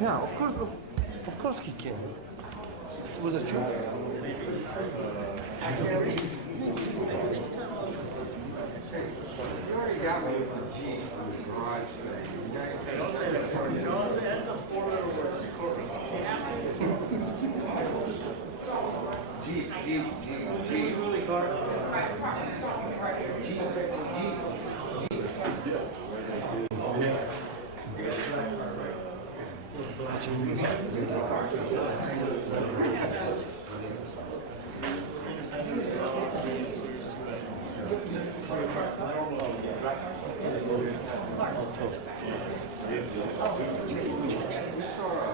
Yeah, of course he can. It was a joke. You already got me with the Jeep on the garage thing. That's a 4-letter word. Jeep. Really hard.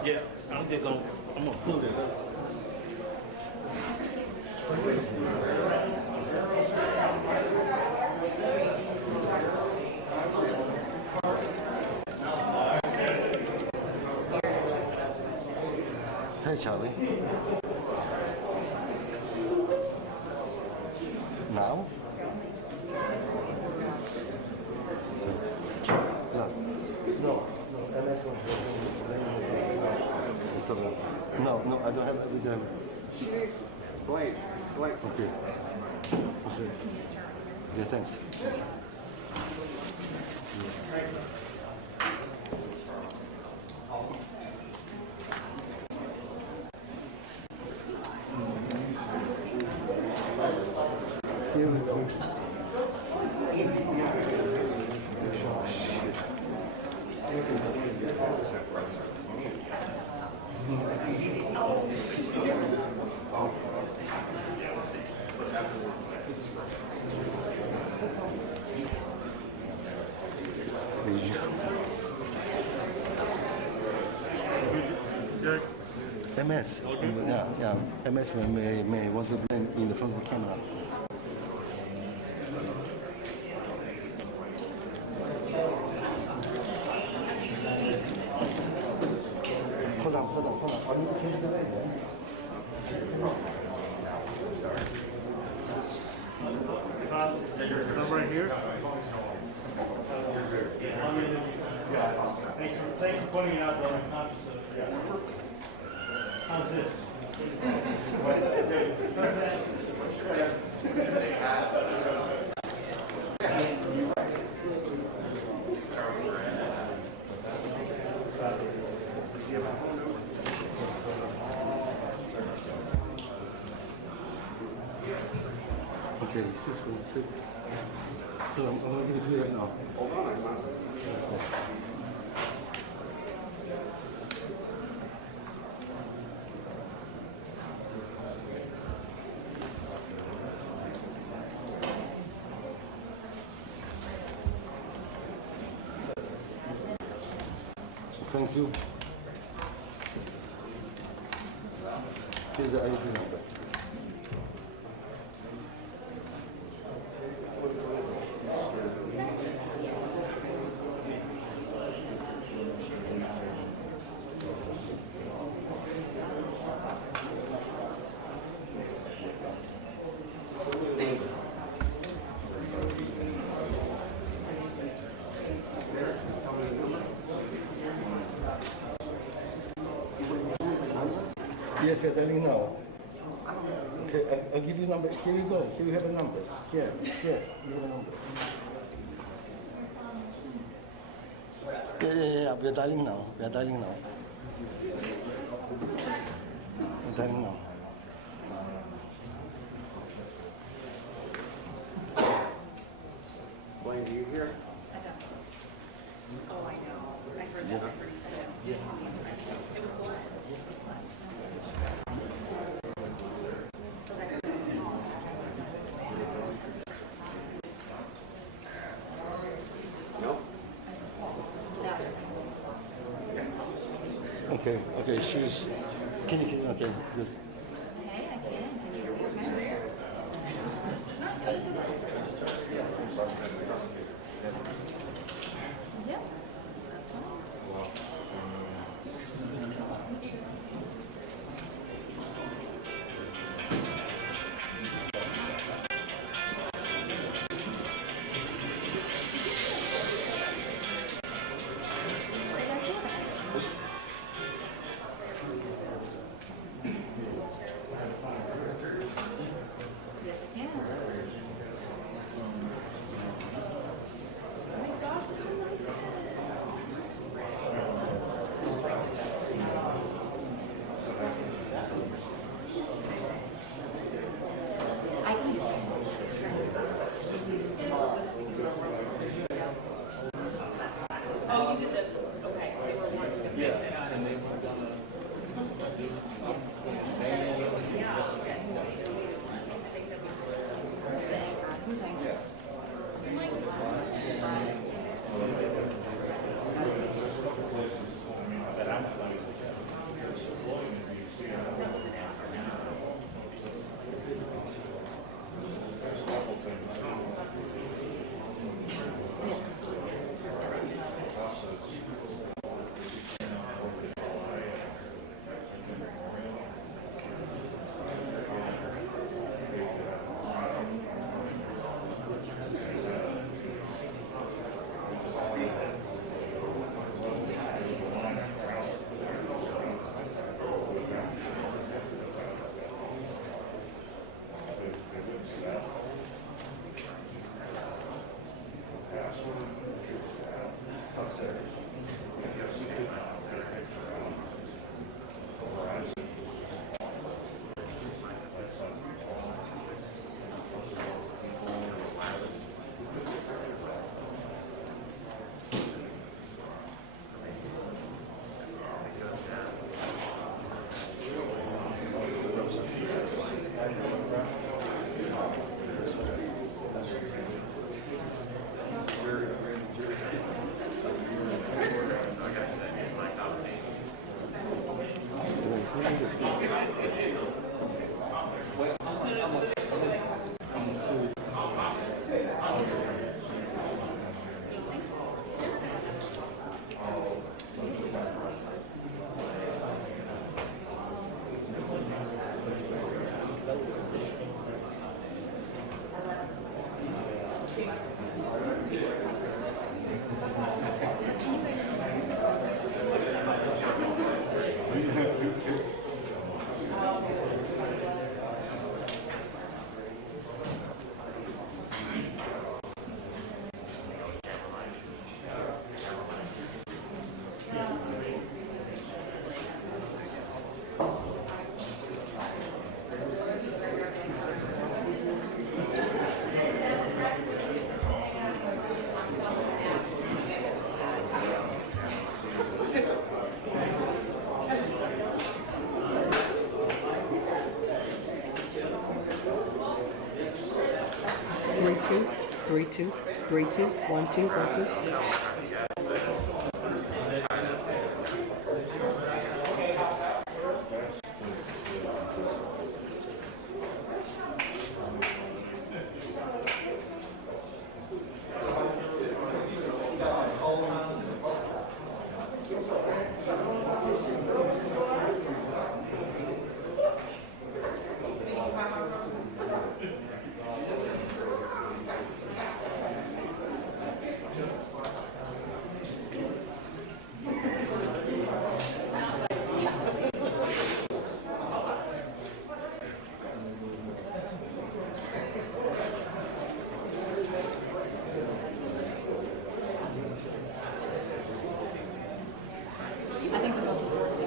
Yeah, I'm gonna pull it up. Hey, Charlie. Now? No, MS one. No, I don't have everything. Blake. Okay. Okay, thanks. Here we go. MS. Yeah. MS may want to blend in the front of the camera. Hold on. I need to change the label. Sorry. Your number in here? Thanks for pointing it out, though. I'm conscious of it. How's this? Okay, 616. Hold on, I'm going to give it to you right now. Hold on, I'm not. Thank you. Here's the ID number. Yes, we're telling now. Okay, I'll give you a number. Here you go. Here you have a number. Here, you have a number. Yeah. We're dialing now. We're dialing now. Blaine, do you hear? I don't. Oh, I know. I heard that like 30 seconds. Yeah. It was Glenn. No. Okay, she's. Can you, okay, good. Hey, I can. Can you hear me? Yeah. you did the, okay, they were wanting to fix it on. And they were gonna do Yeah, okay. So either way it was. I think that we who's the anchor? Who's anchor? Three, two, 1, 2, 1, 2. I think the most important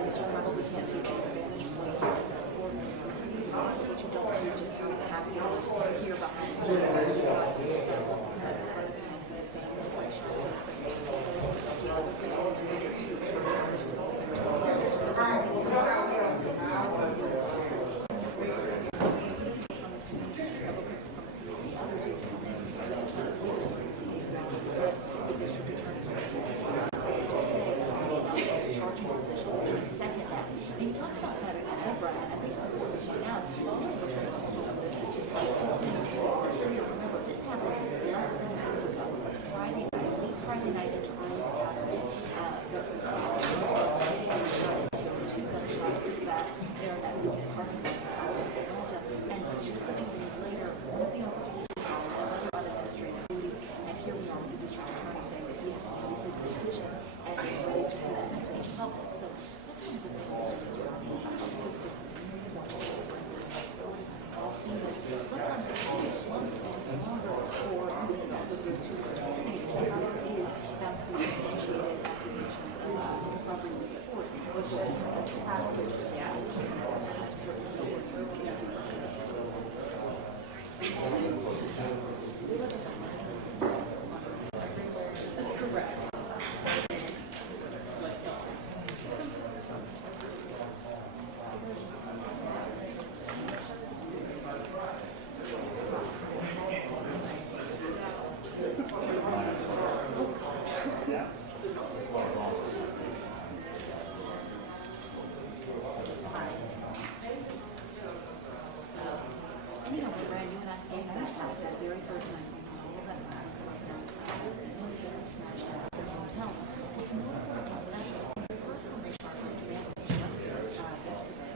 And you know, Brad, you and I spoke about that the very first time we saw all that when I was working on houses and once they were smashed out of their hotels. What's more important about that is the Rayshard Brooks family just yesterday.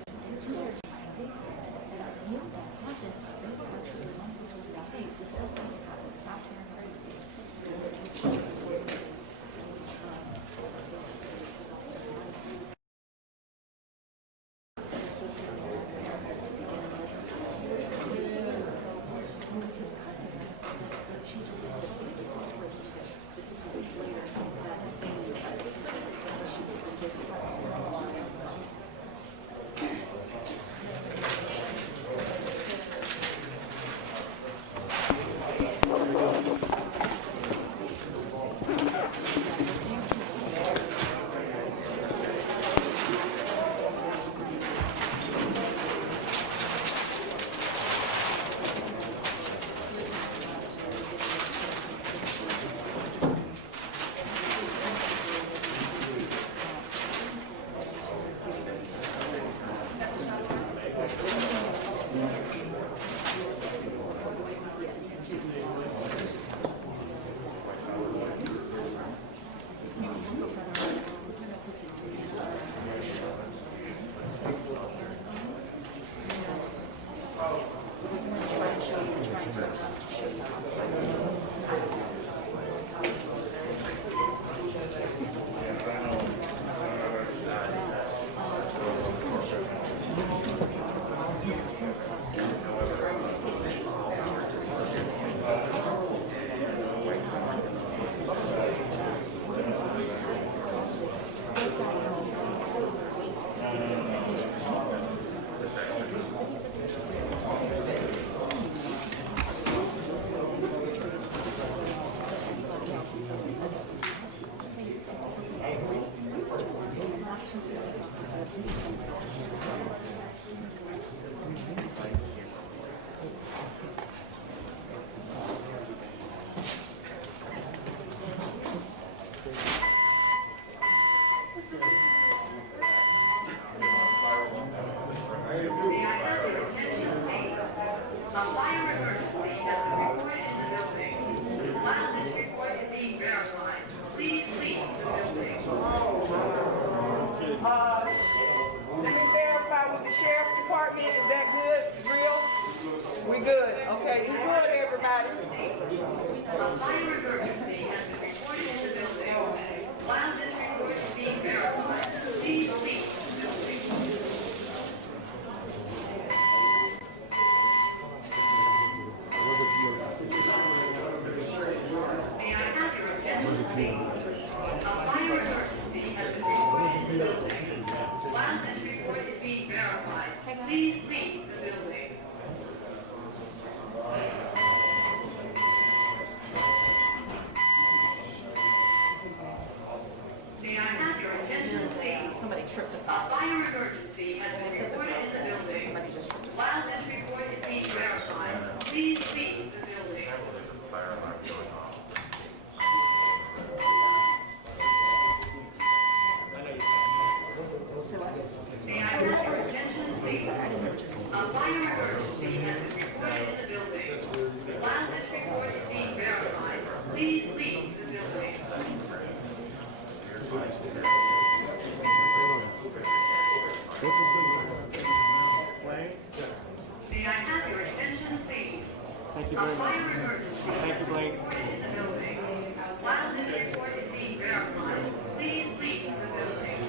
And it's their time. They said that if that happened, they were actually the ones who said, hey, this doesn't need to happen. Stop turning crazy. Let me verify with the sheriff's department. Is that good? Real? We good. Okay, we good, everybody. A fire emergency has been reported in the building. While this report is being verified, please leave the building. May I have your attention, please? A fire emergency has been reported in the building. While this report is being verified, please leave the building. May I have your attention, please? Somebody tripped A fire emergency has been reported in the building. While this report is being verified, please leave the building. May I have your attention, please? A fire emergency has been reported in the building. While this report is being verified, please leave the building. May I have your attention, please? Thank you A very much. fire emergency Thank you, Blake. in the building. While this report is being verified, please leave the building.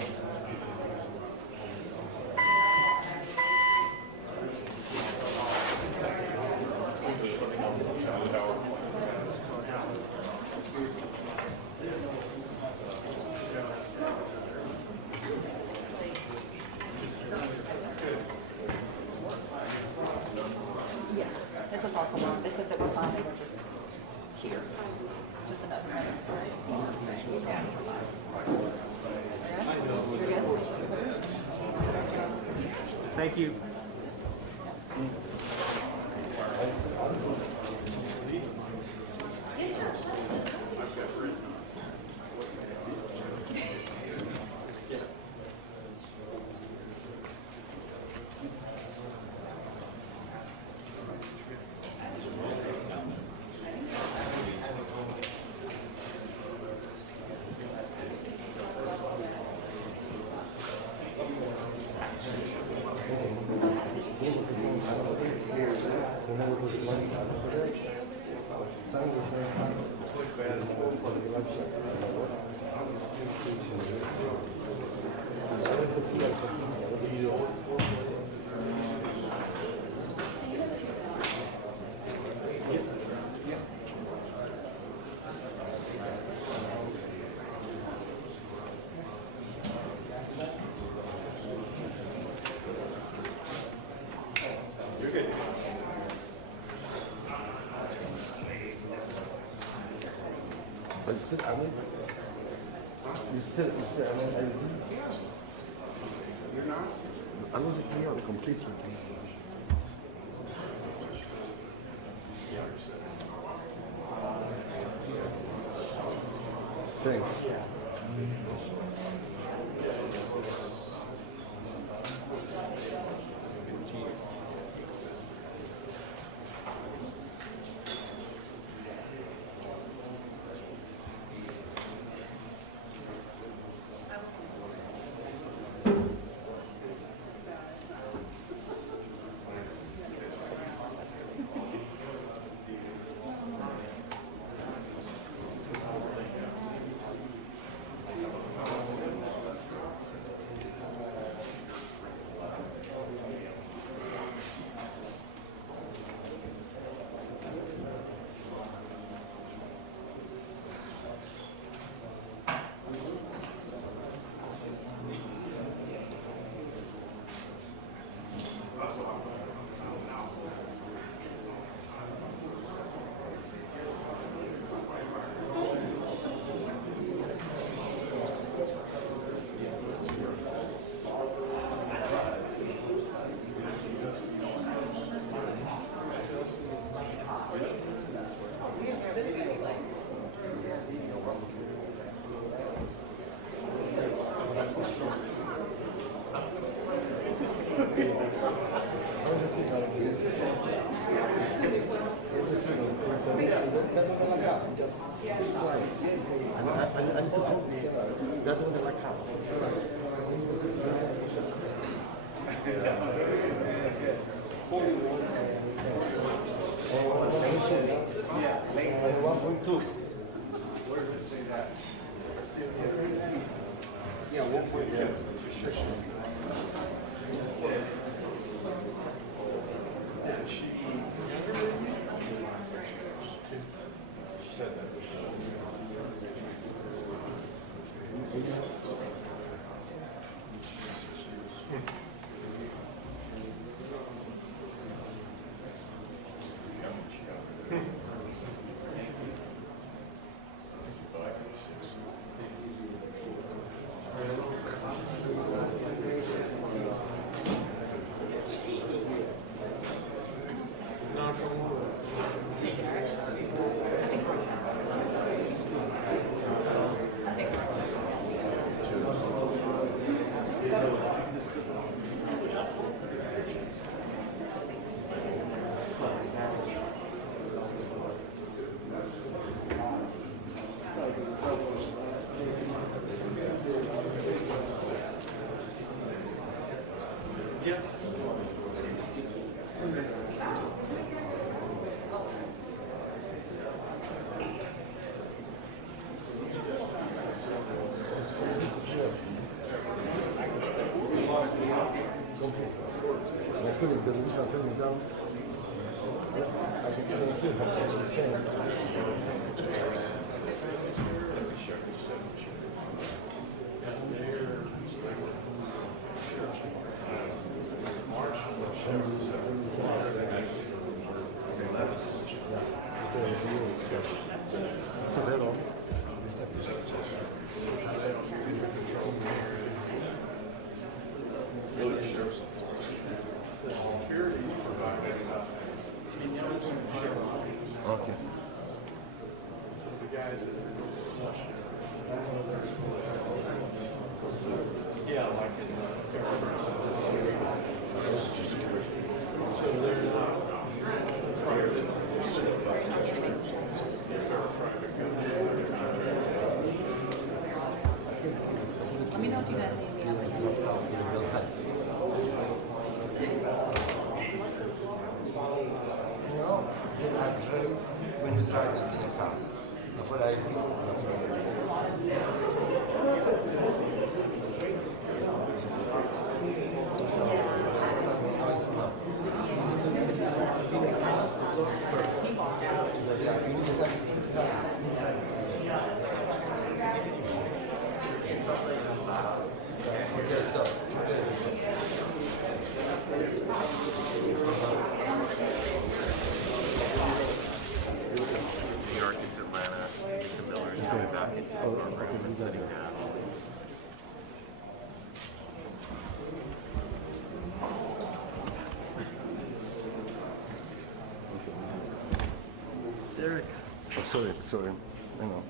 Yes, it's a false alarm. They said that we're fine. They were just here. Just another minute. You're good? Thank you. But you still, I mean, you still, I mean, You're not? I wasn't clear on the completion. Thanks. New York into Atlanta, to Millers, coming back into our room and sitting down. Derek. Oh, sorry. Hang on.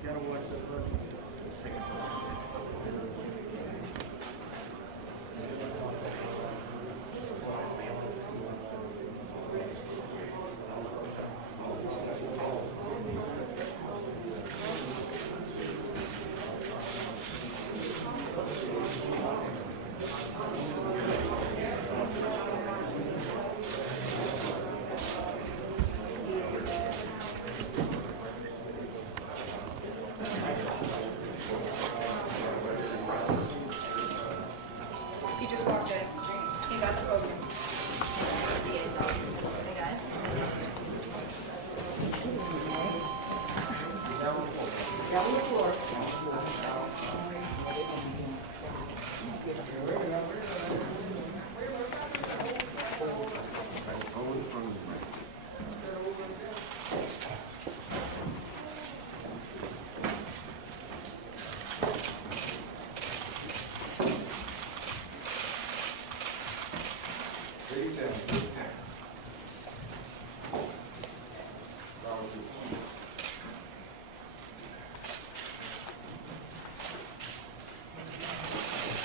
He just walked in. He got the podium. Hey, guys. Down on the floor.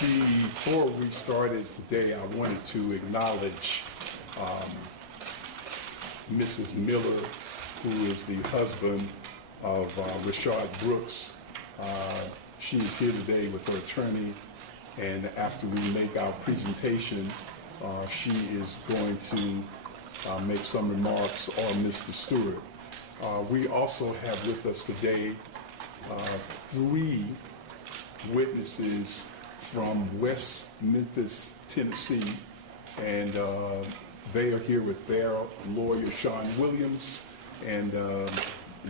Before we started today, I wanted to acknowledge Mrs. Miller, who is the husband of Rayshard Brooks. She is here today with her attorney, and after we make our presentation, she is going to make some remarks on Mr. Stewart. We also have with us today 3 witnesses from West Memphis, Tennessee, and they are here with their lawyer, Sean Williams, and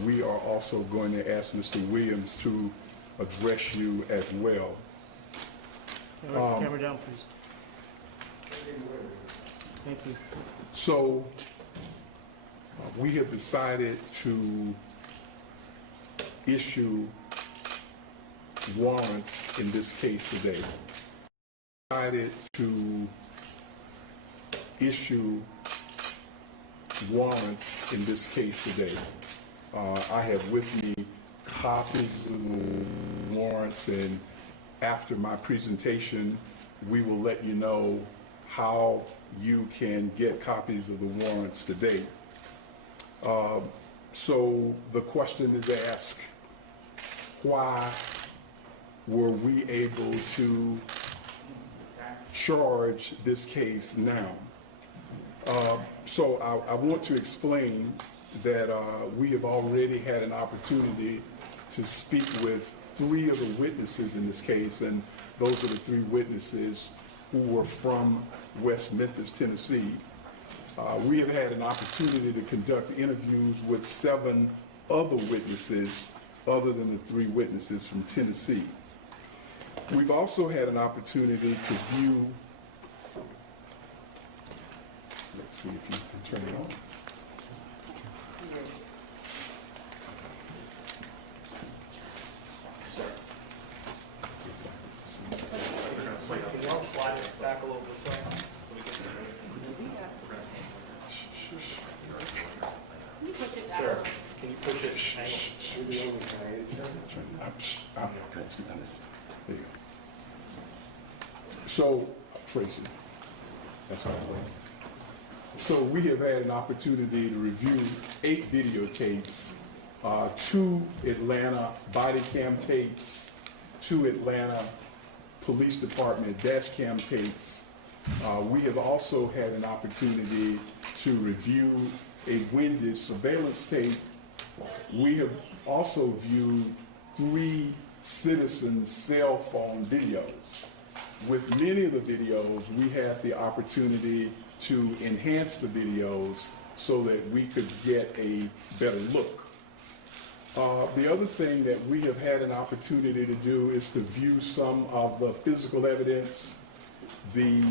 we are also going to ask Mr. Williams to address you as well. Camera down, please. Thank you. So we have decided to issue warrants in this case today. Decided to issue warrants in this case today. I have with me copies of the warrants, and after my presentation, we will let you know how you can get copies of the warrants today. So the question is asked, why were we able to charge this case now? So I want to explain that we have already had an opportunity to speak with 3 of the witnesses in this case, and those are the 3 witnesses who were from West Memphis, Tennessee. We have had an opportunity to conduct interviews with 7 other witnesses other than the 3 witnesses from Tennessee. We've also had an opportunity to view, let's see if you can turn it on. Can you all slide it back a little this way? Sir, can you push it? There you go. So, Tracy, that's all right. So we have had an opportunity to review 8 videotapes, 2 Atlanta body cam tapes, 2 Atlanta Police Department dash cam tapes. We have also had an opportunity to review a Wendy's surveillance tape. We have also viewed 3 citizens' cell phone videos. With many of the videos, we had the opportunity to enhance the videos so that we could get a better look. The other thing that we have had an opportunity to do is to view some of the physical evidence. The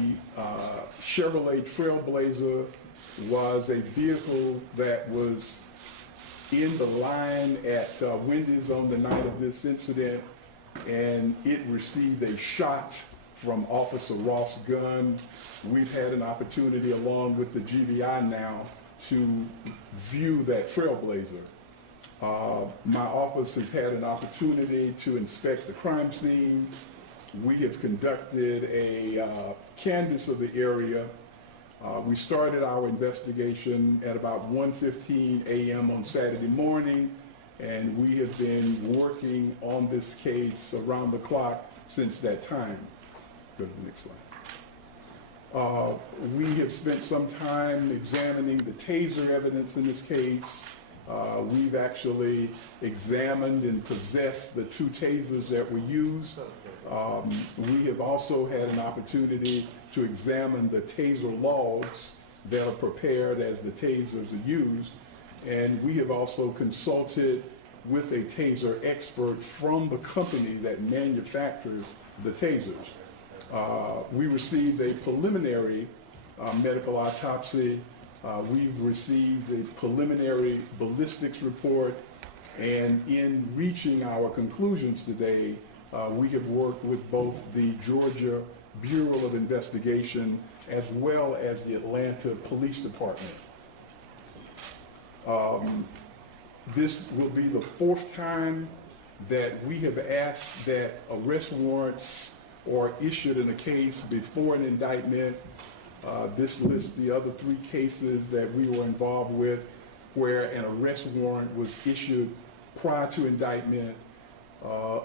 Chevrolet Trailblazer was a vehicle that was in the line at Wendy's on the night of this incident, and it received a shot from Officer Rolfe's gun. We've had an opportunity, along with the GBI now, to view that Trailblazer. My office has had an opportunity to inspect the crime scene. We have conducted a canvass of the area. We started our investigation at about 1:15 a.m. on Saturday morning, and we have been working on this case around the clock since that time. Go to the next slide. We have spent some time examining the taser evidence in this case. We've actually examined and possessed the 2 tasers that were used. We have also had an opportunity to examine the taser logs that are prepared as the tasers are used. And we have also consulted with a taser expert from the company that manufactures the tasers. We received a preliminary medical autopsy. We've received a preliminary ballistics report, and in reaching our conclusions today, we have worked with both the Georgia Bureau of Investigation as well as the Atlanta Police Department. This will be the 4th time that we have asked that arrest warrants are issued in a case before an indictment. This lists the other 3 cases that we were involved with where an arrest warrant was issued prior to indictment.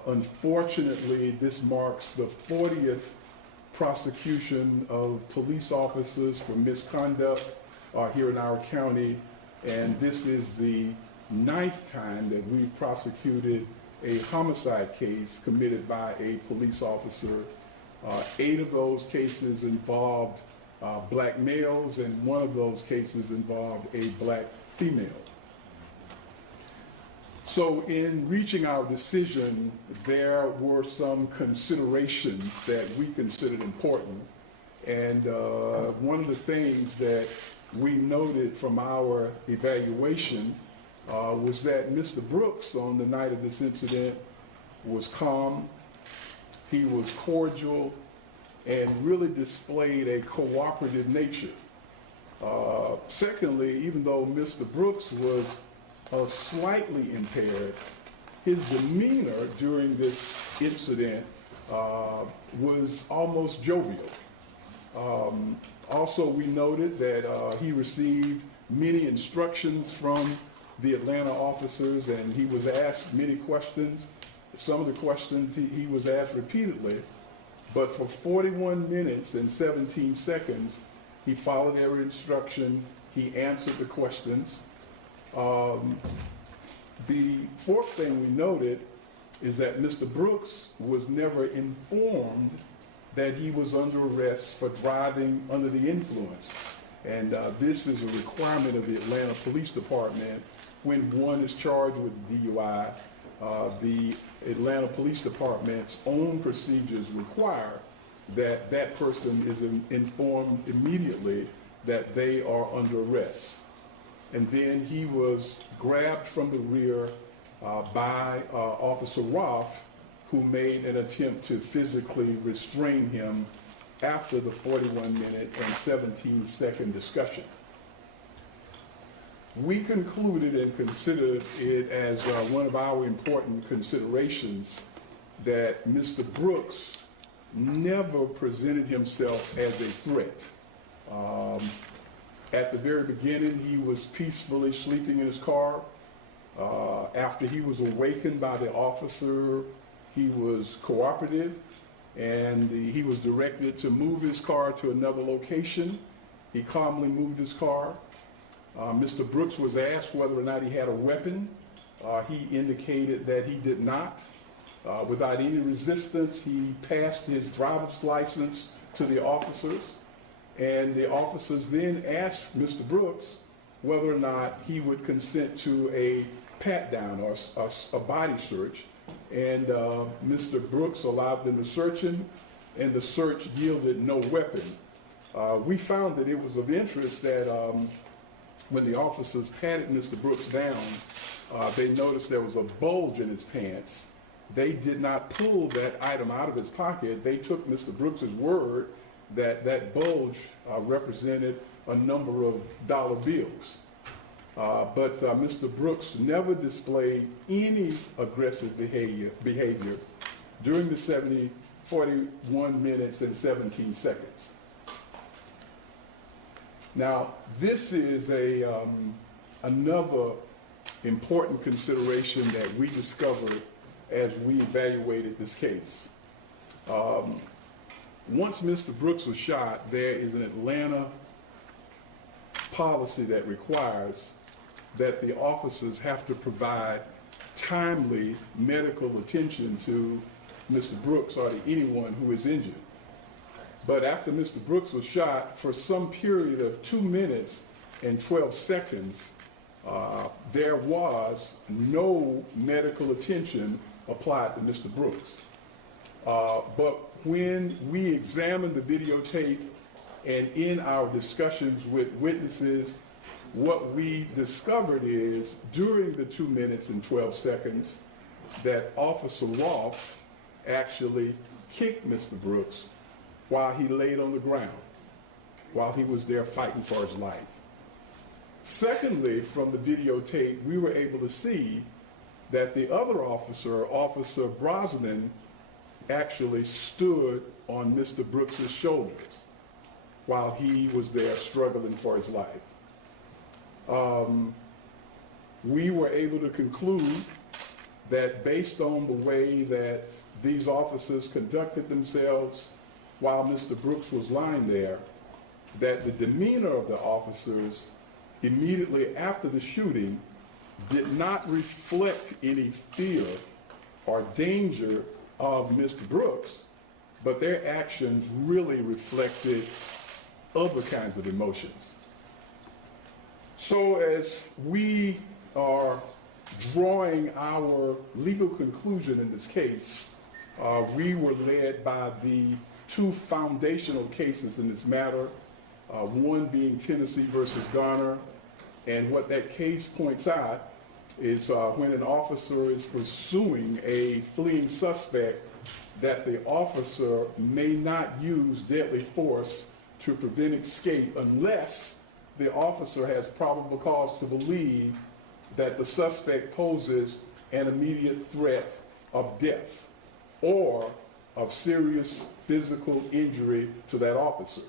Unfortunately, this marks the 40th prosecution of police officers for misconduct here in our county, and this is the 9th time that we've prosecuted a homicide case committed by a police officer. 8 of those cases involved black males, and 1 of those cases involved a black female. So in reaching our decision, there were some considerations that we considered important. And one of the things that we noted from our evaluation was that Mr. Brooks, on the night of this incident, was calm, he was cordial, and really displayed a cooperative nature. Secondly, even though Mr. Brooks was slightly impaired, his demeanor during this incident was almost jovial. Also, we noted that he received many instructions from the Atlanta officers, and he was asked many questions. Some of the questions he was asked repeatedly, but for 41 minutes and 17 seconds, he followed every instruction, he answered the questions. The 4th thing we noted is that Mr. Brooks was never informed that he was under arrest for driving under the influence. And this is a requirement of the Atlanta Police Department. When one is charged with DUI, the Atlanta Police Department's own procedures require that that person is informed immediately that they are under arrest. And then he was grabbed from the rear by Officer Rolfe, who made an attempt to physically restrain him after the 41-minute and 17-second discussion. We concluded and considered it as one of our important considerations that Mr. Brooks never presented himself as a threat. At the very beginning, he was peacefully sleeping in his car. After he was awakened by the officer, he was cooperative, and he was directed to move his car to another location. He calmly moved his car. Mr. Brooks was asked whether or not he had a weapon. He indicated that he did not. Without any resistance, he passed his driver's license to the officers, and the officers then asked Mr. Brooks whether or not he would consent to a pat-down or a body search, and Mr. Brooks allowed them to search him, and the search yielded no weapon. We found that it was of interest that when the officers patted Mr. Brooks down, they noticed there was a bulge in his pants. They did not pull that item out of his pocket. They took Mr. Brooks's word that that bulge represented a number of dollar bills. But Mr. Brooks never displayed any aggressive behavior during the 41 minutes and 17 seconds. Now, this is another important consideration that we discovered as we evaluated this case. Once Mr. Brooks was shot, there is an Atlanta policy that requires that the officers have to provide timely medical attention to Mr. Brooks or to anyone who is injured. But after Mr. Brooks was shot, for some period of 2 minutes and 12 seconds, there was no medical attention applied to Mr. Brooks. But when we examined the videotape and in our discussions with witnesses, what we discovered is during the 2 minutes and 12 seconds that Officer Rolfe actually kicked Mr. Brooks while he laid on the ground, while he was there fighting for his life. Secondly, from the videotape, we were able to see that the other officer, Officer Brosnan, actually stood on Mr. Brooks's shoulders while he was there struggling for his life. We were able to conclude that based on the way that these officers conducted themselves while Mr. Brooks was lying there, that the demeanor of the officers immediately after the shooting did not reflect any fear or danger of Mr. Brooks, but their actions really reflected other kinds of emotions. So as we are drawing our legal conclusion in this case, we were led by the two foundational cases in this matter, one being Tennessee versus Garner, and what that case points out is when an officer is pursuing a fleeing suspect, that the officer may not use deadly force to prevent escape unless the officer has probable cause to believe that the suspect poses an immediate threat of death or of serious physical injury to that officer.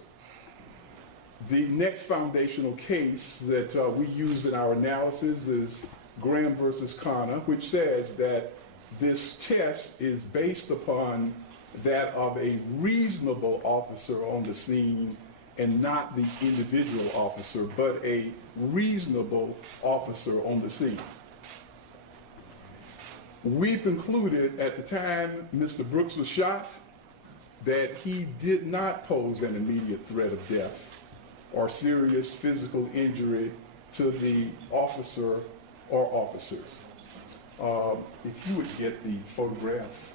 The next foundational case that we used in our analysis is Graham versus Connor, which says that this test is based upon that of a reasonable officer on the scene and not the individual officer, but a reasonable officer on the scene. We've concluded at the time Mr. Brooks was shot that he did not pose an immediate threat of death or serious physical injury to the officer or officers. If you would get the photograph,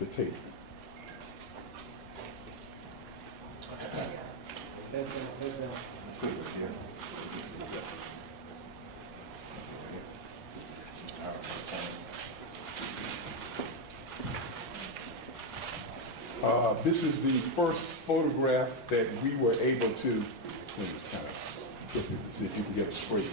the tape. This is the first photograph that we were able to, see if you can get it straight.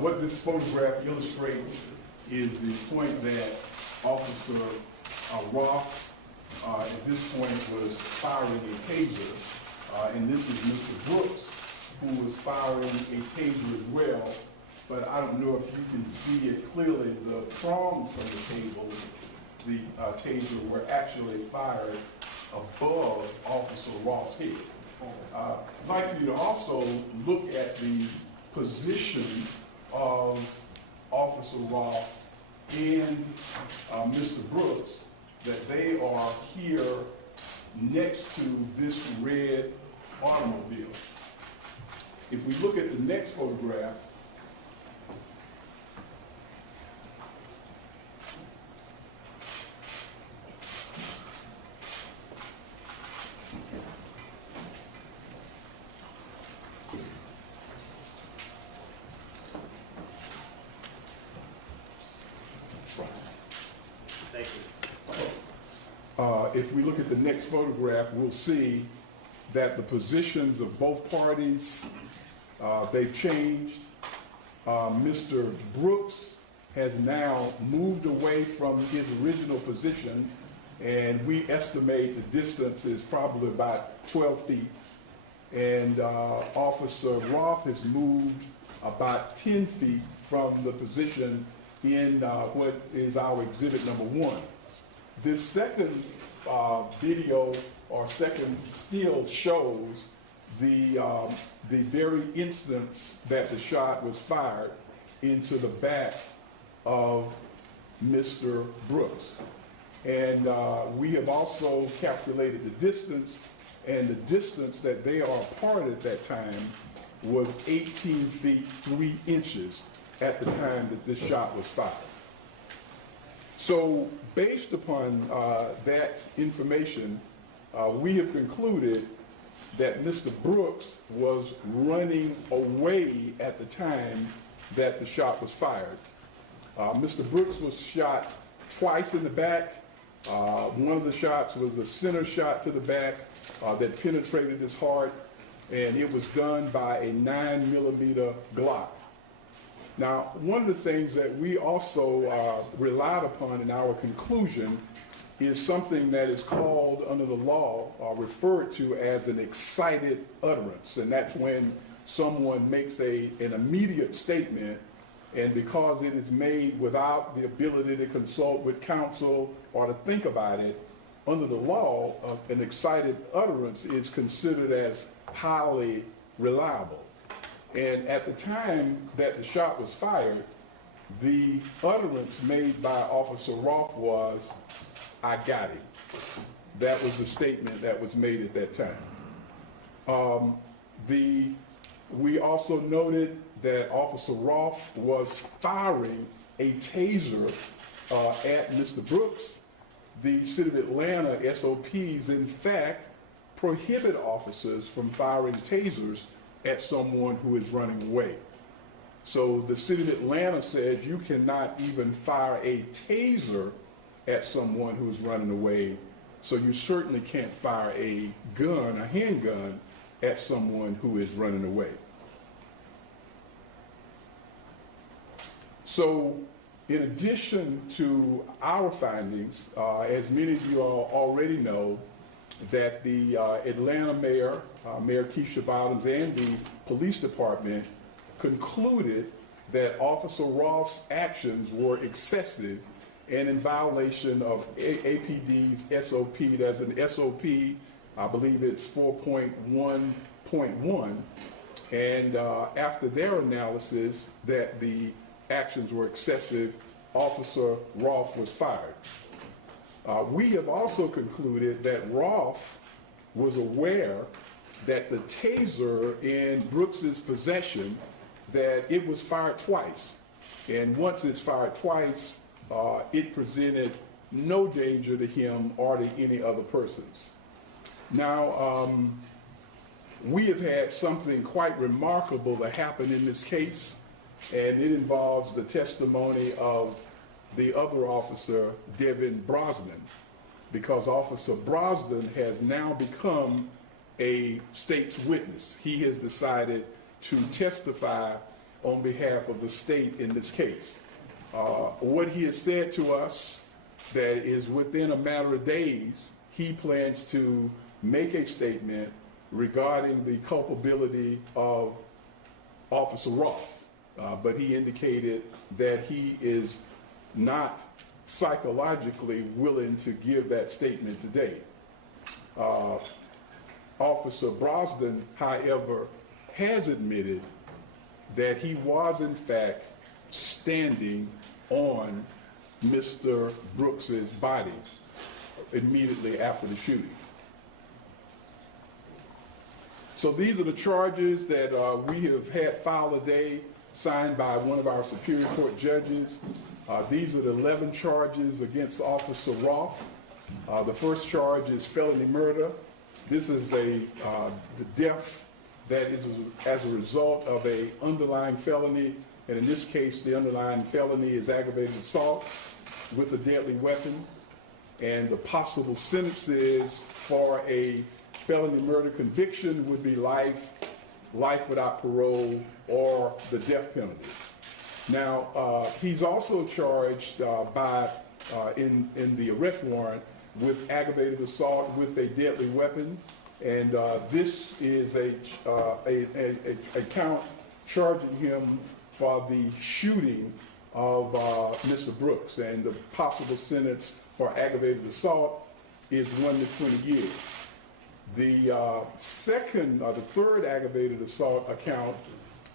What this photograph illustrates is the point that Officer Rolfe at this point was firing a taser, and this is Mr. Brooks, who was firing a taser as well, but I don't know if you can see it clearly. The prongs from the taser were actually fired above Officer Rolfe's head. I'd like for you to also look at the position of Officer Rolfe and Mr. Brooks, that they are here next to this red automobile. If we look at the next photograph, if we look at the next photograph, we'll see that the positions of both parties, they've changed. Mr. Brooks has now moved away from his original position, and we estimate the distance is probably about 12 feet. And Officer Rolfe has moved about 10 feet from the position in what is our exhibit number 1. This second video or second still shows the very instance that the shot was fired into the back of Mr. Brooks. And we have also calculated the distance, and the distance that they are apart at that time was 18 feet 3 inches at the time that this shot was fired. So based upon that information, we have concluded that Mr. Brooks was running away at the time that the shot was fired. Mr. Brooks was shot twice in the back. One of the shots was a center shot to the back that penetrated his heart, and it was done by a 9mm Glock. Now, one of the things that we also relied upon in our conclusion is something that is called under the law, referred to as an excited utterance. And that's when someone makes an immediate statement, and because it is made without the ability to consult with counsel or to think about it, under the law, an excited utterance is considered as highly reliable. And at the time that the shot was fired, the utterance made by Officer Rolfe was, "I got him." That was the statement that was made at that time. We also noted that Officer Rolfe was firing a taser at Mr. Brooks. The City of Atlanta SOPs, in fact, prohibit officers from firing tasers at someone who is running away. So the City of Atlanta says you cannot even fire a taser at someone who is running away, so you certainly can't fire a gun, a handgun, at someone who is running away. So in addition to our findings, as many of you all already know, that the Atlanta mayor, Mayor Keisha Bottoms, and the police department concluded that Officer Rolfe's actions were excessive and in violation of APD's SOP. There's an SOP, I believe it's 4.1.1, and after their analysis that the actions were excessive, Officer Rolfe was fired. We have also concluded that Rolfe was aware that the taser in Brooks's possession, that it was fired twice. And once it's fired twice, it presented no danger to him or to any other persons. Now, we have had something quite remarkable to happen in this case, and it involves the testimony of the other officer, Devin Brosnan, because Officer Brosnan has now become a state's witness. He has decided to testify on behalf of the state in this case. What he has said to us, that is within a matter of days, he plans to make a statement regarding the culpability of Officer Rolfe, but he indicated that he is not psychologically willing to give that statement today. Officer Brosnan, however, has admitted that he was in fact standing on Mr. Brooks's body immediately after the shooting. So these are the charges that we have had filed today, signed by one of our Superior Court judges. These are the 11 charges against Officer Rolfe. The first charge is felony murder. This is the death that is as a result of a underlying felony, and in this case, the underlying felony is aggravated assault with a deadly weapon, and the possible sentences for a felony murder conviction would be life without parole, or the death penalty. Now, he's also charged in the arrest warrant with aggravated assault with a deadly weapon, and this is a count charging him for the shooting of Mr. Brooks, and the possible sentence for aggravated assault is 1 to 20 years. The third aggravated assault account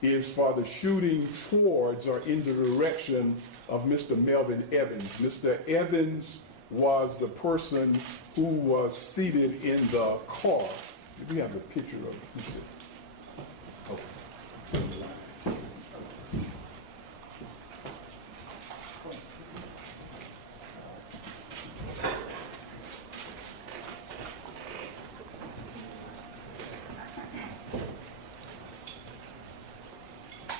is for the shooting towards or in the direction of Mr. Melvin Evans. Mr. Evans was the person who was seated in the car. Do we have a picture of it? Okay.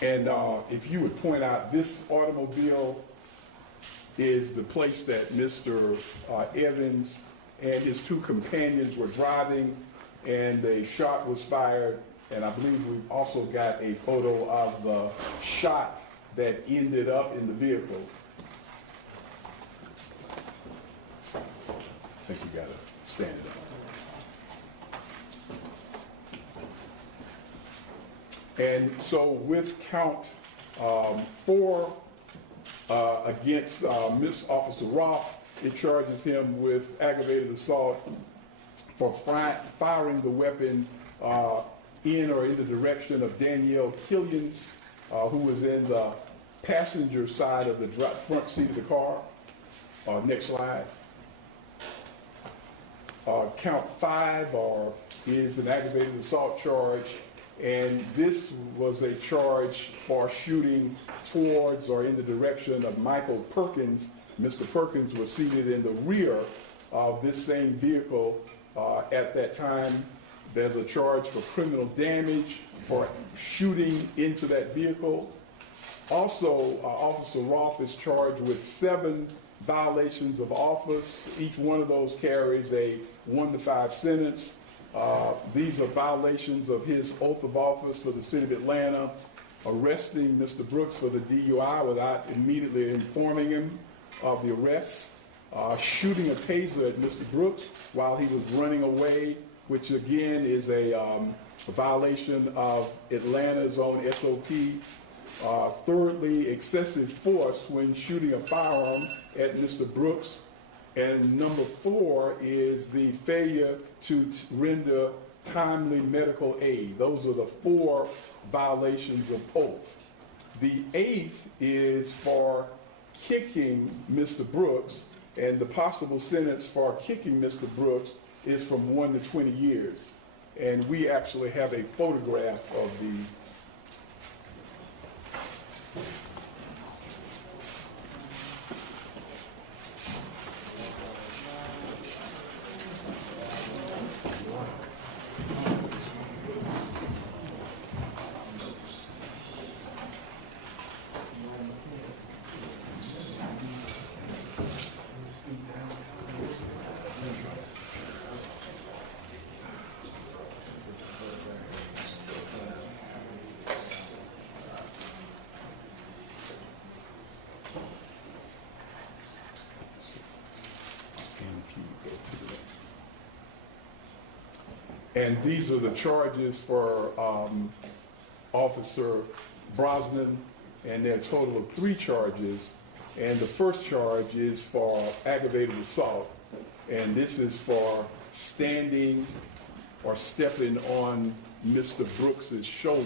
And if you would point out, this automobile is the place that Mr. Evans and his two companions were driving, and a shot was fired. And I believe we've also got a photo of the shot that ended up in the vehicle. I think you gotta stand it up. And so with count 4 against Miss Officer Rolfe, it charges him with aggravated assault for firing the weapon in or in the direction of Danielle Killians, who was in the passenger side of the front seat of the car. Next slide. Count 5 is an aggravated assault charge, and this was a charge for shooting towards or in the direction of Michael Perkins. Mr. Perkins was seated in the rear of this same vehicle at that time. There's a charge for criminal damage for shooting into that vehicle. Also, Officer Rolfe is charged with 7 violations of office. Each one of those carries a 1 to 5 sentence. These are violations of his oath of office for the city of Atlanta, arresting Mr. Brooks for the DUI without immediately informing him of the arrest, shooting a taser at Mr. Brooks while he was running away, which again is a violation of Atlanta's own SOP. Thirdly, excessive force when shooting a firearm at Mr. Brooks. And number 4 is the failure to render timely medical aid. Those are the 4 violations of oath. The 8th is for kicking Mr. Brooks, and the possible sentence for kicking Mr. Brooks is from 1 to 20 years. And we actually have a photograph of the And these are the charges for Officer Brosnan, and there are a total of 3 charges. And the first charge is for aggravated assault, and this is for standing or stepping on Mr. Brooks's shoulder.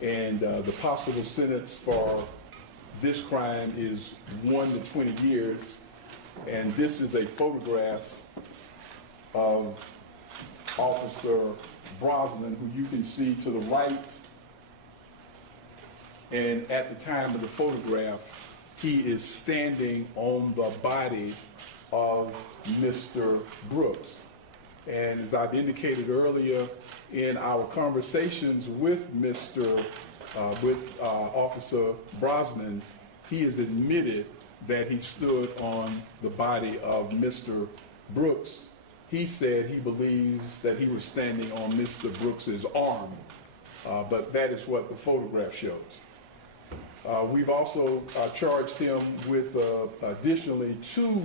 The possible sentence for this crime is 1 to 20 years. And this is a photograph of Officer Brosnan, who you can see to the right. And at the time of the photograph, he is standing on the body of Mr. Brooks. And as I've indicated earlier in our conversations with Officer Brosnan, he has admitted that he stood on the body of Mr. Brooks. He said he believes that he was standing on Mr. Brooks's arm, but that is what the photograph shows. We've also charged him with additionally 2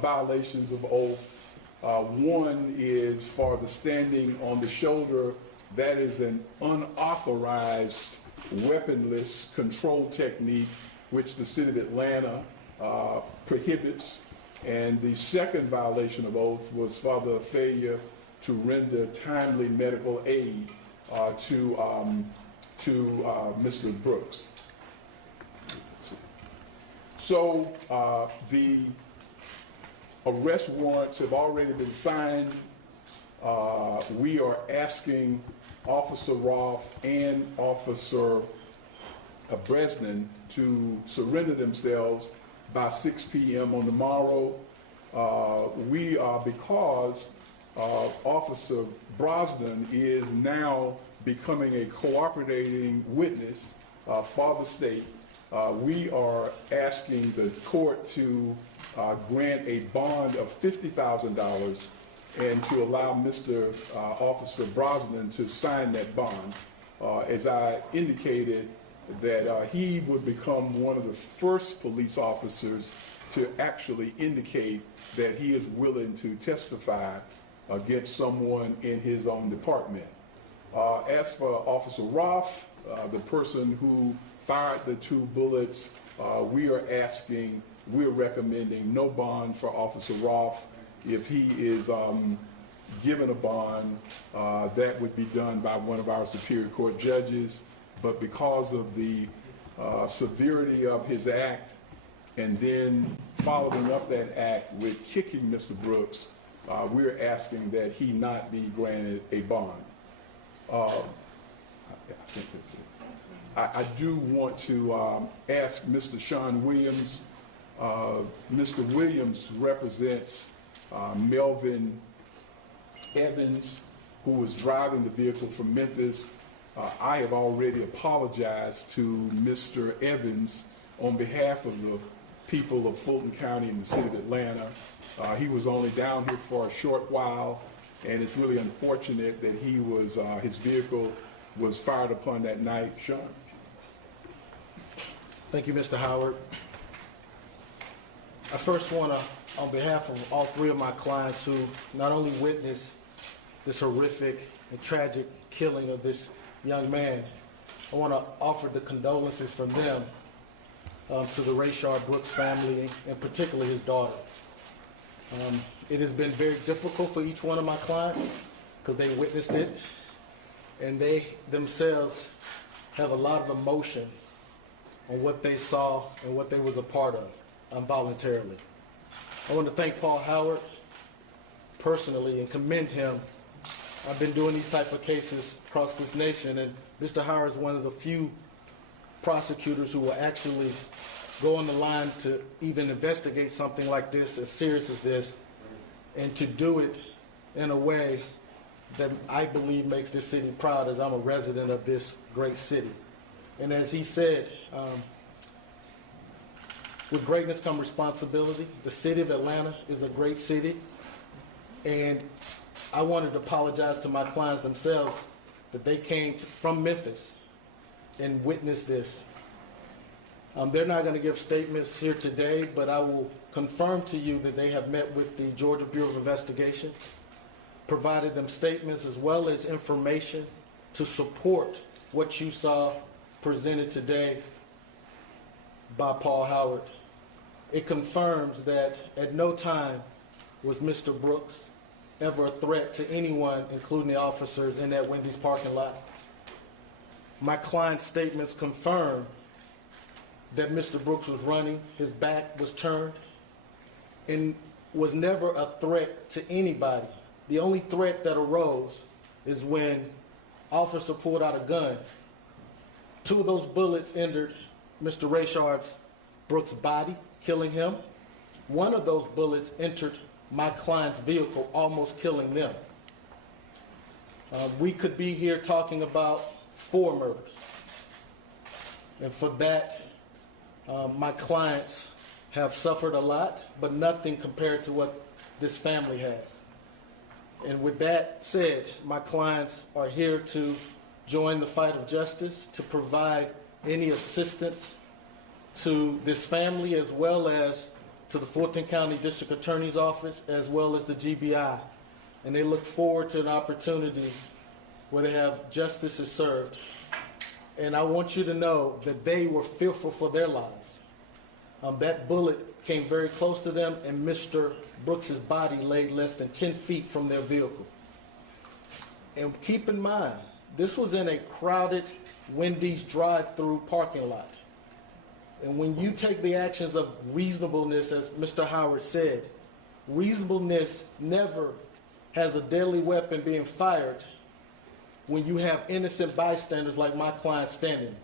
violations of oath. One is for the standing on the shoulder. That is an unauthorized weaponless control technique which the city of Atlanta prohibits. And the second violation of oath was for the failure to render timely medical aid to Mr. Brooks. So the arrest warrants have already been signed. We are asking Officer Rolfe and Officer Brosnan to surrender themselves by 6 p.m. on tomorrow. Because Officer Brosnan is now becoming a cooperating witness for the state, we are asking the court to grant a bond of $50,000 and to allow Mr. Officer Brosnan to sign that bond. As I indicated, that he would become one of the first police officers to actually indicate that he is willing to testify against someone in his own department. As for Officer Rolfe, the person who fired the 2 bullets, we're recommending no bond for Officer Rolfe. If he is given a bond, that would be done by one of our Superior Court judges. But because of the severity of his act and then following up that act with kicking Mr. Brooks, we're asking that he not be granted a bond. I think that's it. I do want to ask Mr. Sean Williams. Mr. Williams represents Melvin Evans, who was driving the vehicle from Memphis. I have already apologized to Mr. Evans on behalf of the people of Fulton County and the city of Atlanta. He was only down here for a short while, and it's really unfortunate that he was his vehicle was fired upon that night. Sean. Thank you, Mr. Howard. I first want to, on behalf of all 3 of my clients who not only witnessed this horrific and tragic killing of this young man, I want to offer the condolences from them to the Rayshard Brooks family, and particularly his daughter. It has been very difficult for each one of my clients because they witnessed it, and they themselves have a lot of emotion on what they saw and what they was a part of voluntarily. I want to thank Paul Howard personally and commend him. I've been doing these type of cases across this nation, and Mr. Howard is one of the few prosecutors who will actually go on the line to even investigate something like this, as serious as this, and to do it in a way that I believe makes this city proud, as I'm a resident of this great city. And as he said, with greatness comes responsibility. The city of Atlanta is a great city, and I wanted to apologize to my clients themselves that they came from Memphis and witnessed this. They're not going to give statements here today, but I will confirm to you that they have met with the Georgia Bureau of Investigation, provided them statements as well as information to support what you saw presented today by Paul Howard. It confirms that at no time was Mr. Brooks ever a threat to anyone, including the officers in that Wendy's parking lot. My client's statements confirm that Mr. Brooks was running, his back was turned, and was never a threat to anybody. The only threat that arose is when officer pulled out a gun. 2 of those bullets entered Mr. Rayshard Brooks' body, killing him. 1 of those bullets entered my client's vehicle, almost killing them. We could be here talking about 4 murders. And for that, my clients have suffered a lot, but nothing compared to what this family has. And with that said, my clients are here to join the fight of justice, to provide any assistance to this family, as well as to the Fulton County District Attorney's Office, as well as the GBI. And they look forward to an opportunity where they have justice is served. And I want you to know that they were fearful for their lives. That bullet came very close to them, and Mr. Brooks's body laid less than 10 feet from their vehicle. And keep in mind, this was in a crowded Wendy's drive-through parking lot. And when you take the actions of reasonableness, as Mr. Howard said, reasonableness never has a deadly weapon being fired when you have innocent bystanders like my client standing.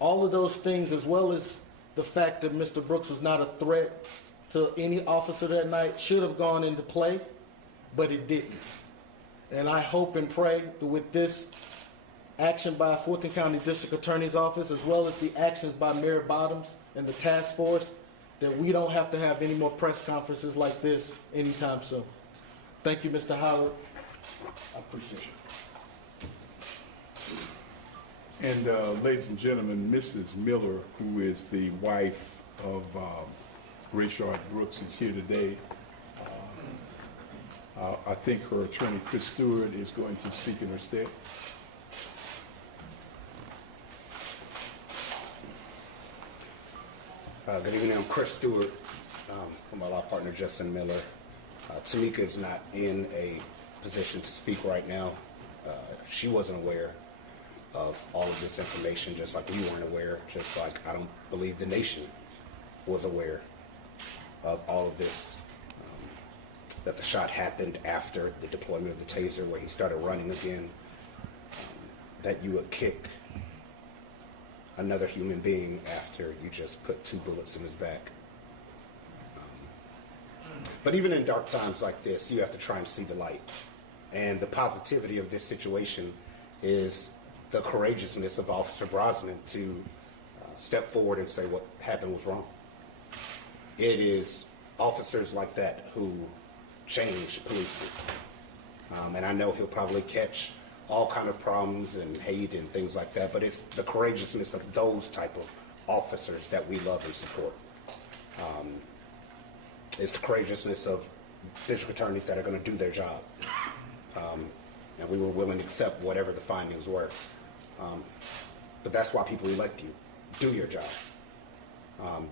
All of those things, as well as the fact that Mr. Brooks was not a threat to any officer that night, should have gone into play, but it didn't. And I hope and pray that with this action by Fulton County District Attorney's Office, as well as the actions by Mayor Bottoms and the task force, that we don't have to have any more press conferences like this anytime soon. Thank you, Mr. Howard. I appreciate you. And ladies and gentlemen, Mrs. Miller, who is the wife of Rayshard Brooks, is here today. I think her attorney, Chris Stewart, is going to speak in her stead. Good evening, I'm Chris Stewart from my law partner Justin Miller. Tamika is not in a position to speak right now. She wasn't aware of all of this information, just like we weren't aware, just like I don't believe the nation was aware of all of this, that the shot happened after the deployment of the taser, where he started running again, that you would kick another human being after you just put 2 bullets in his back. But even in dark times like this, you have to try and see the light. And the positivity of this situation is the courageousness of Officer Brosnan to step forward and say what happened was wrong. It is officers like that who change policing. And I know he'll probably catch all kind of problems and hate and things like that, but it's the courageousness of those type of officers that we love and support. It's the courageousness of district attorneys that are going to do their job. And we were willing to accept whatever the findings were. But that's why people elect you. Do your job.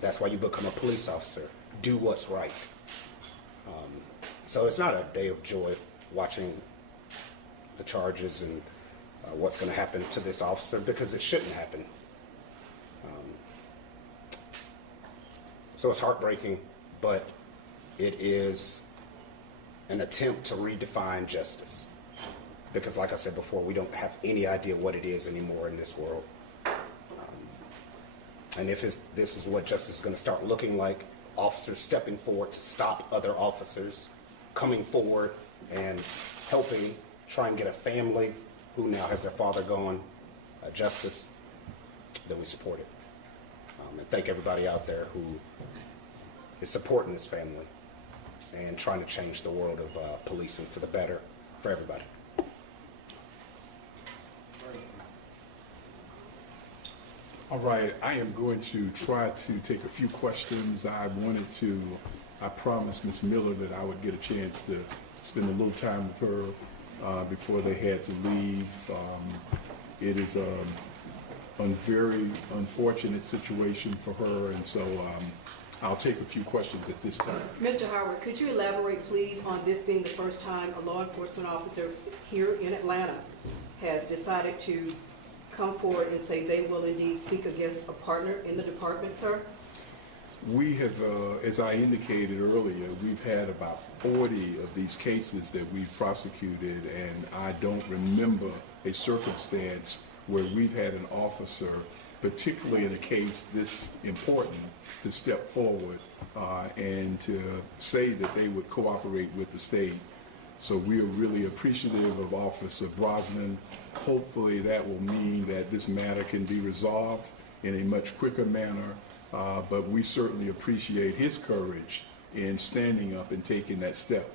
That's why you become a police officer. Do what's right. So it's not a day of joy watching the charges and what's going to happen to this officer, because it shouldn't happen. So it's heartbreaking, but it is an attempt to redefine justice. Because like I said before, we don't have any idea what it is anymore in this world. And if this is what justice is going to start looking like, officers stepping forward to stop other officers, coming forward and helping try and get a family who now has their father gone justice, then we support it. And thank everybody out there who is supporting this family and trying to change the world of policing for the better for everybody. All right, I am going to try to take a few questions. I promised Ms. Miller that I would get a chance to spend a little time with her before they had to leave. It is a very unfortunate situation for her, and so I'll take a few questions at this time. Mr. Howard, could you elaborate, please, on this being the first time a law enforcement officer here in Atlanta has decided to come forward and say they will indeed speak against a partner in the department, sir? We have, as I indicated earlier, we've had about 40 of these cases that we've prosecuted, and I don't remember a circumstance where we've had an officer, particularly in a case this important, to step forward and to say that they would cooperate with the state. So we are really appreciative of Officer Brosnan. Hopefully that will mean that this matter can be resolved in a much quicker manner. But we certainly appreciate his courage in standing up and taking that step.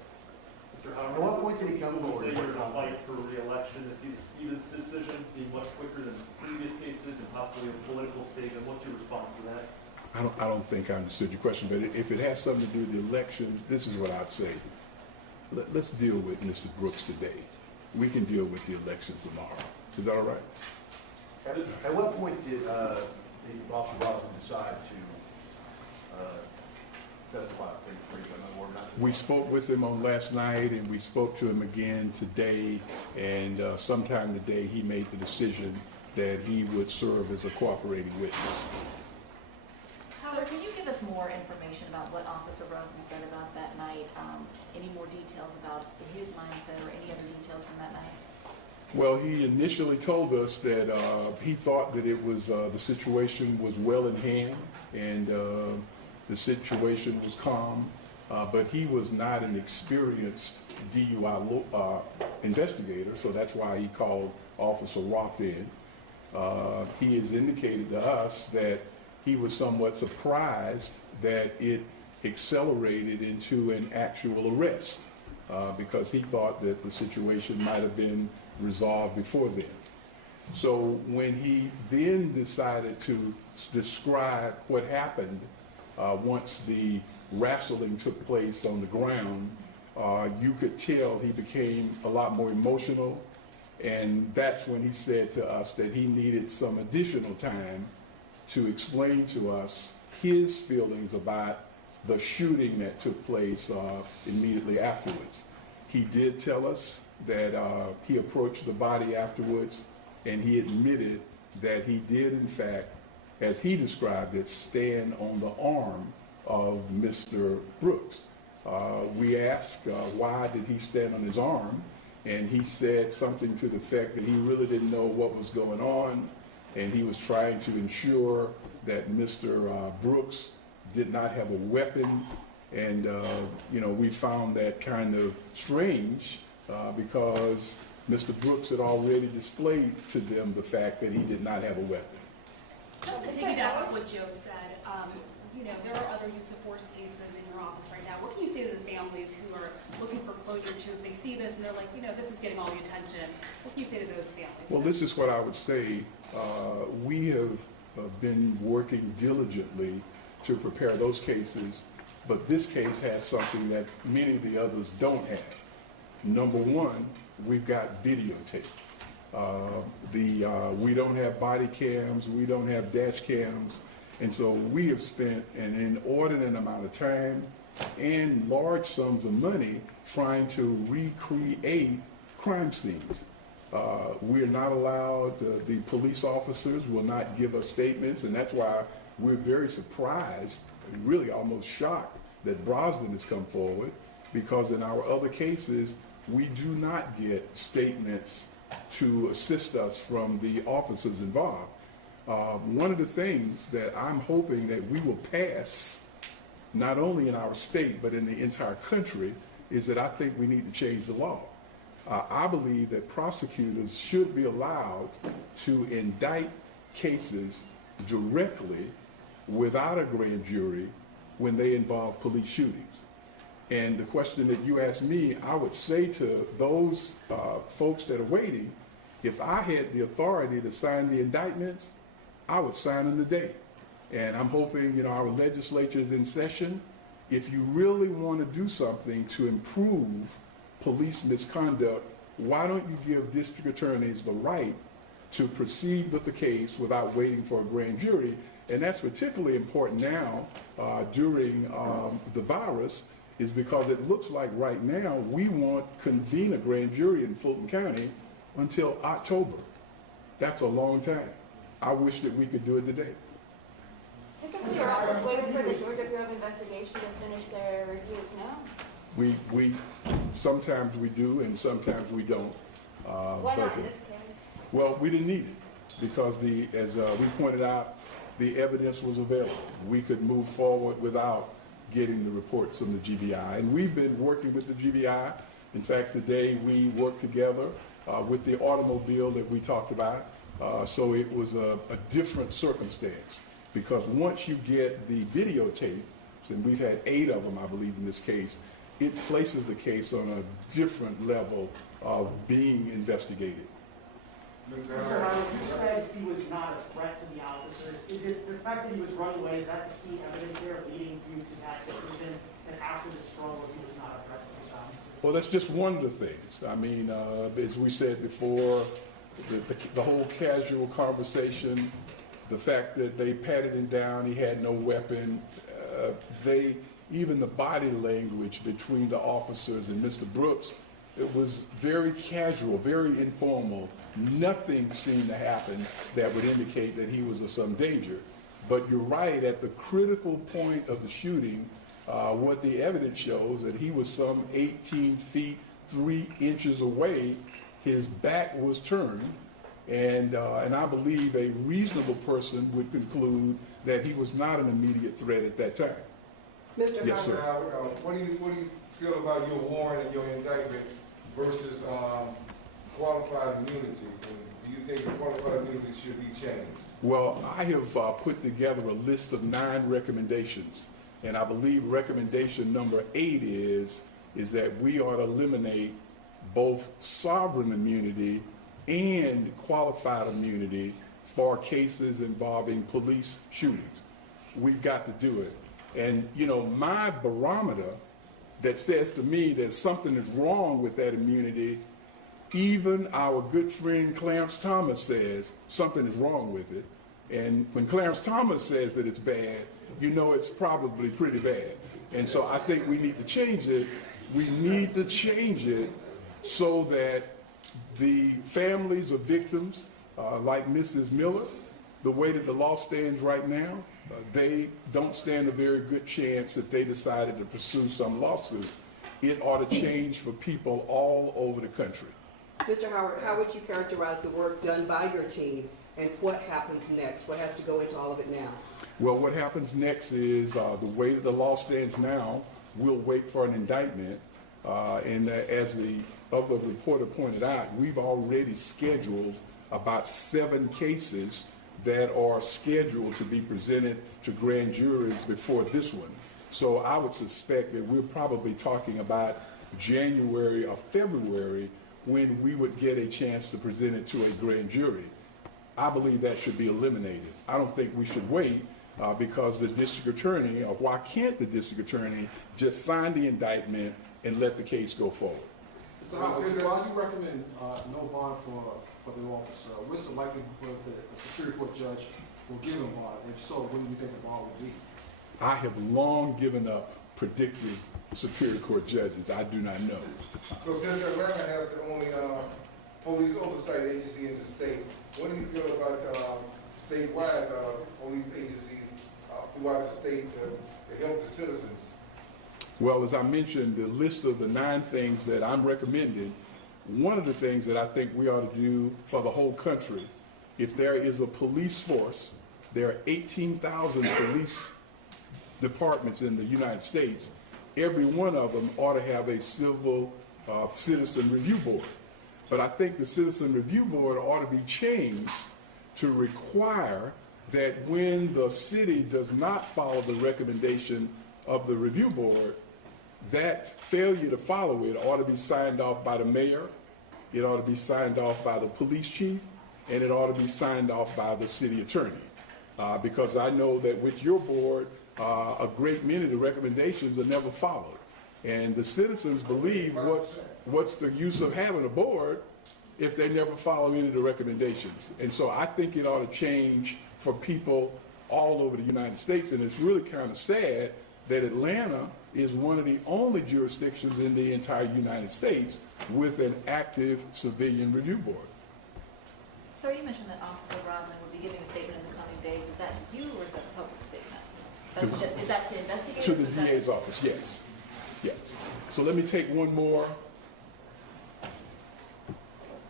Mr. Howard, at what point did he come forward? Say you're going to fight for re-election to see the Stevens decision be much quicker than previous cases and possibly a political statement. What's your response to that? I don't think I understood your question, but if it has something to do with the election, this is what I'd say. Let's deal with Mr. Brooks today. We can deal with the elections tomorrow. Is that all right? At what point did Officer Brosnan decide to testify for you? We spoke with him on last night, and we spoke to him again today, and sometime today he made the decision that he would serve as a cooperating witness. Sir, can you give us more information about what Officer Brosnan said about that night? Any more details about his mindset or any other details from that night? Well, he initially told us that he thought that it was the situation was well in hand and the situation was calm, but he was not an experienced DUI investigator, so that's why he called Officer Rolfe in. He has indicated to us that he was somewhat surprised that it accelerated into an actual arrest because he thought that the situation might have been resolved before then. So when he then decided to describe what happened once the wrestling took place on the ground, you could tell he became a lot more emotional, and that's when he said to us that he needed some additional time to explain to us his feelings about the shooting that took place immediately afterwards. He did tell us that he approached the body afterwards, and he admitted that he did, in fact, as he described it, stand on the arm of Mr. Brooks. We asked why did he stand on his arm, and he said something to the effect that he really didn't know what was going on, and he was trying to ensure that Mr. Brooks did not have a weapon. And we found that kind of strange because Mr. Brooks had already displayed to them the fact that he did not have a weapon. Just to piggyback on what Joe said, there are other use of force cases in your office right now. What can you say to the families who are looking for closure to, if they see this and they're like, this is getting all the attention? What can you say to those families? Well, this is what I would say. We have been working diligently to prepare those cases, but this case has something that many of the others don't have. Number one, we've got videotape. We don't have body cams, we don't have dash cams, and so we have spent an inordinate amount of time and large sums of money trying to recreate crime scenes. We're not allowed, the police officers will not give us statements, and that's why we're very surprised, and really almost shocked that Brosnan has come forward, because in our other cases, we do not get statements to assist us from the officers involved. One of the things that I'm hoping that we will pass, not only in our state, but in the entire country, is that I think we need to change the law. I believe that prosecutors should be allowed to indict cases directly without a grand jury when they involve police shootings. And the question that you asked me, I would say to those folks that are waiting, if I had the authority to sign the indictments, I would sign them today. And I'm hoping, our legislature is in session. If you really want to do something to improve police misconduct, why don't you give district attorneys the right to proceed with the case without waiting for a grand jury? And that's particularly important now during the virus, is because it looks like right now we won't convene a grand jury in Fulton County until October. That's a long time. I wish that we could do it today. Typically, your office waits for the Georgia Bureau of Investigation to finish their reviews, no? We sometimes we do and sometimes we don't. Why not in this case? Well, we didn't need it because as we pointed out, the evidence was available. We could move forward without getting the reports from the GBI. And we've been working with the GBI. In fact, today we worked together with the automobile that we talked about. So it was a different circumstance, because once you get the videotape, and we've had 8 of them, I believe, in this case, it places the case on a different level of being investigated. Mr. Howard, you said he was not a threat to the officers. Is it the fact that he was running away, is that the key evidence there leading you to that decision, that after the struggle he was not a threat to the officers? Well, that's just one of the things. I mean, as we said before, the whole casual conversation, the fact that they patted him down, he had no weapon, even the body language between the officers and Mr. Brooks, it was very casual, very informal. Nothing seemed to happen that would indicate that he was of some danger. But you're right, at the critical point of the shooting, what the evidence shows that he was some 18 feet, 3 inches away. His back was turned, and I believe a reasonable person would conclude that he was not an immediate threat at that time. Mr. Yes, sir. What do you feel about your warrant and your indictment versus qualified immunity? Do you think the qualified immunity should be changed? Well, I have put together a list of 9 recommendations, and I believe recommendation number 8 is that we ought to eliminate both sovereign immunity and qualified immunity for cases involving police shootings. We've got to do it. And, you know, my barometer that says to me that something is wrong with that immunity, even our good friend Clarence Thomas says something is wrong with it. And when Clarence Thomas says that it's bad, you know it's probably pretty bad. And so I think we need to change it. We need to change it so that the families of victims, like Mrs. Miller, the way that the law stands right now, they don't stand a very good chance that they decided to pursue some lawsuit. It ought to change for people all over the country. Mr. Howard, how would you characterize the work done by your team, and what happens next? What has to go into all of it now? Well, what happens next is the way that the law stands now, we'll wait for an indictment. And as the other reporter pointed out, we've already scheduled about 7 cases that are scheduled to be presented to grand juries before this one. So I would suspect that we're probably talking about January or February when we would get a chance to present it to a grand jury. I believe that should be eliminated. I don't think we should wait because the district attorney, or why can't the district attorney just sign the indictment and let the case go forward? Mr. Howard, why do you recommend no bond for the officer? What's the likelihood that a Superior Court judge will give him bond? If so, what do you think the bond would be? I have long given up predicting Superior Court judges. I do not know. So since Atlanta has the only police oversight agency in the state, what do you feel about statewide police agencies throughout the state to help the citizens? Well, as I mentioned, the list of the 9 things that I'm recommending, one of the things that I think we ought to do for the whole country, if there is a police force, there are 18,000 police departments in the United States. Every one of them ought to have a civil citizen review board. But I think the citizen review board ought to be changed to require that when the city does not follow the recommendation of the review board, that failure to follow it ought to be signed off by the mayor, it ought to be signed off by the police chief, and it ought to be signed off by the city attorney. Because I know that with your board, a great many of the recommendations are never followed. And the citizens believe what's the use of having a board if they never follow any of the recommendations. And so I think it ought to change for people all over the United States, and it's really kind of sad that Atlanta is one of the only jurisdictions in the entire United States with an active civilian review board. Sir, you mentioned that Officer Brosnan will be giving a statement in the coming days. Is that to you or is that a public statement? Is that to investigators? To the DA's office, yes. Yes. So let me take one more.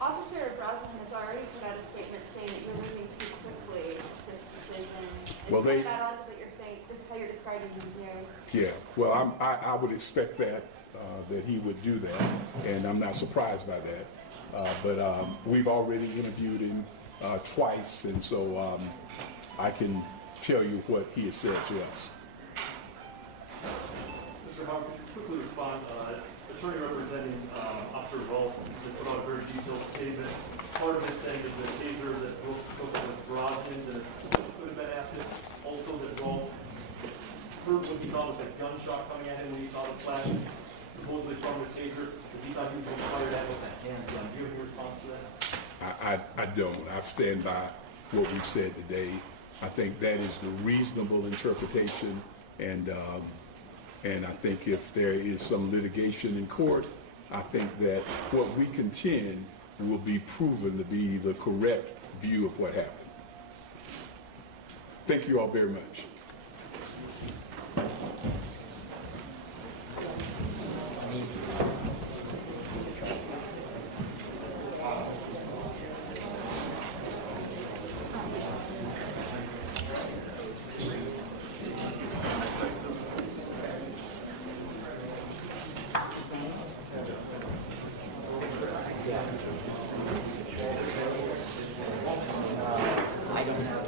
Officer Brosnan has already put out a statement saying that you're moving too quickly with this decision. Well, It's not at odds, but you're saying, this is how you're describing him here. Yeah, well, I would expect that he would do that, and I'm not surprised by that. But we've already interviewed him twice, and so I can tell you what he has said to us. Mr. Howard, could you quickly respond? Attorney representing Officer Rolfe has put out a very detailed statement. Part of it saying that the taser that Brooks took was Brosnan's and it could have been active. Also that Rolfe heard what he thought was a gunshot coming at him when he saw the flash, supposedly from the taser, that he thought he was going to fire that with a handgun. Do you have any response to that? I don't. I stand by what we've said today. I think that is the reasonable interpretation, and I think if there is some litigation in court, I think that what we contend will be proven to be the correct view of what happened. Thank you all very much. I don't have